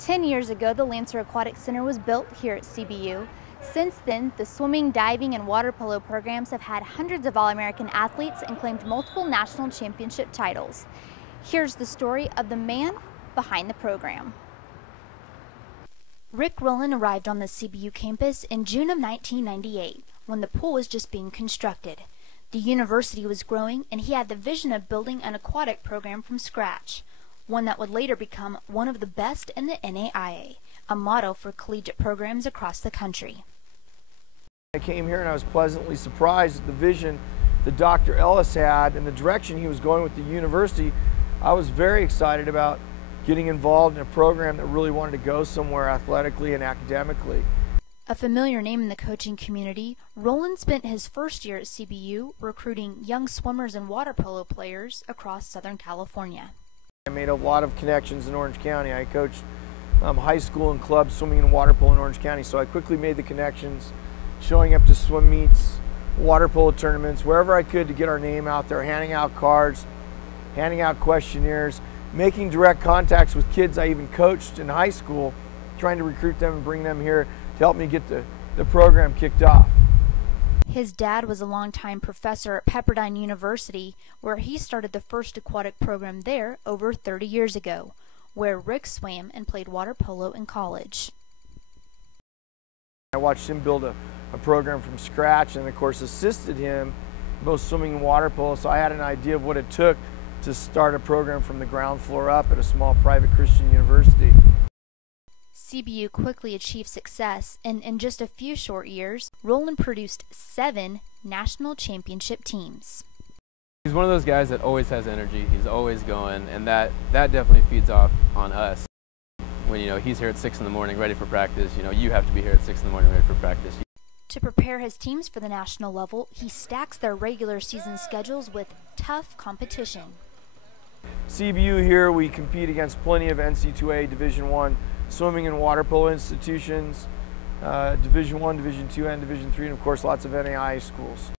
10 years ago, the Lancer Aquatic Center was built here at CBU. Since then, the swimming, diving, and water polo programs have had hundreds of All-American athletes and claimed multiple national championship titles. Here's the story of the man behind the program. Rick Rowland arrived on the CBU campus in June of 1998, when the pool was just being constructed. The university was growing, and he had the vision of building an aquatic program from scratch, one that would later become one of the best in the NAIA, a model for collegiate programs across the country. I came here and I was pleasantly surprised at the vision that Dr. Ellis had and the direction he was going with the university. I was very excited about getting involved in a program that really wanted to go somewhere athletically and academically. A familiar name in the coaching community, Rowland spent his first year at CBU recruiting young swimmers and water polo players across Southern California. I made a lot of connections in Orange County. I coached high school and club swimming and water polo in Orange County, so I quickly made the connections, showing up to swim meets, water polo tournaments, wherever I could to get our name out there, handing out cards, handing out questionnaires, making direct contacts with kids I even coached in high school, trying to recruit them and bring them here to help me get the program kicked off. His dad was a longtime professor at Pepperdine University, where he started the first aquatic program there over 30 years ago, where Rick swam and played water polo in college. I watched him build a program from scratch and of course assisted him both swimming and water polo, so I had an idea of what it took to start a program from the ground floor up at a small private Christian university. CBU quickly achieved success, and in just a few short years, Rowland produced 7 national championship teams. He's one of those guys that always has energy. He's always going, and that definitely feeds off on us. When he's here at 6 in the morning ready for practice, you have to be here at 6 in the morning ready for practice. To prepare his teams for the national level, he stacks their regular season schedules with tough competition. CBU here, we compete against plenty of NC2A Division I swimming and water polo institutions, Division I, Division II, and Division III, and of course lots of NAIA schools.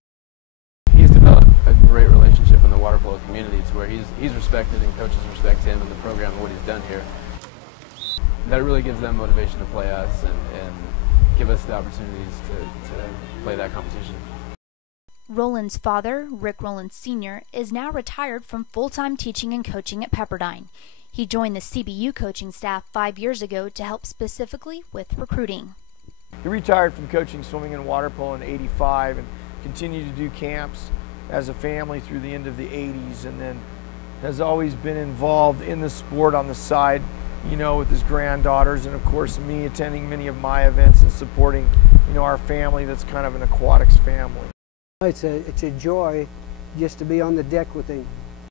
He's developed a great relationship in the water polo community to where he's respected and coaches respect him and the program and what he's done here. That really gives them motivation to play us and give us the opportunities to play that competition. Rowland's father, Rick Rowland Sr., is now retired from full-time teaching and coaching at Pepperdine. He joined the CBU coaching staff 5 years ago to help specifically with recruiting. He retired from coaching swimming and water polo in '85 and continued to do camps as a family through the end of the '80s, and then has always been involved in the sport on the side, with his granddaughters, and of course me attending many of my events and supporting, our family that's kind of an aquatics family. It's a joy just to be on the deck with him.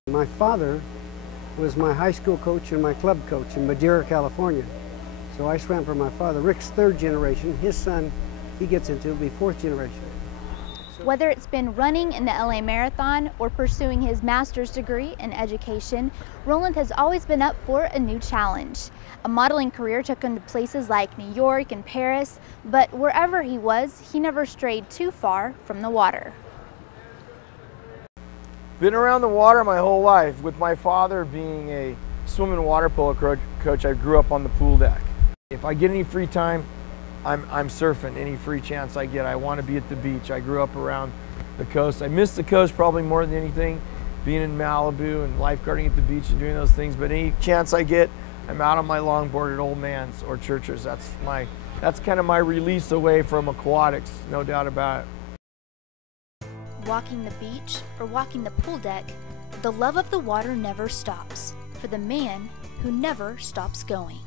My father was my high school coach and my club coach in Madera, California. So I swam for my father. Rick's 3rd generation. His son, he gets into it, will be 4th generation. Whether it's been running in the LA Marathon or pursuing his master's degree in education, Rowland has always been up for a new challenge. A modeling career took him to places like New York and Paris, but wherever he was, he never strayed too far from the water. Been around the water my whole life. With my father being a swim and water polo coach, I grew up on the pool deck. If I get any free time, I'm surfing any free chance I get. I want to be at the beach. I grew up around the coast. I miss the coast probably more than anything, being in Malibu and lifeguarding at the beach and doing those things, but any chance I get, I'm out on my longboard at Old Man's or Church's. That's kind of my release away from aquatics, no doubt about it. Walking the beach or walking the pool deck, the love of the water never stops for the man who never stops going.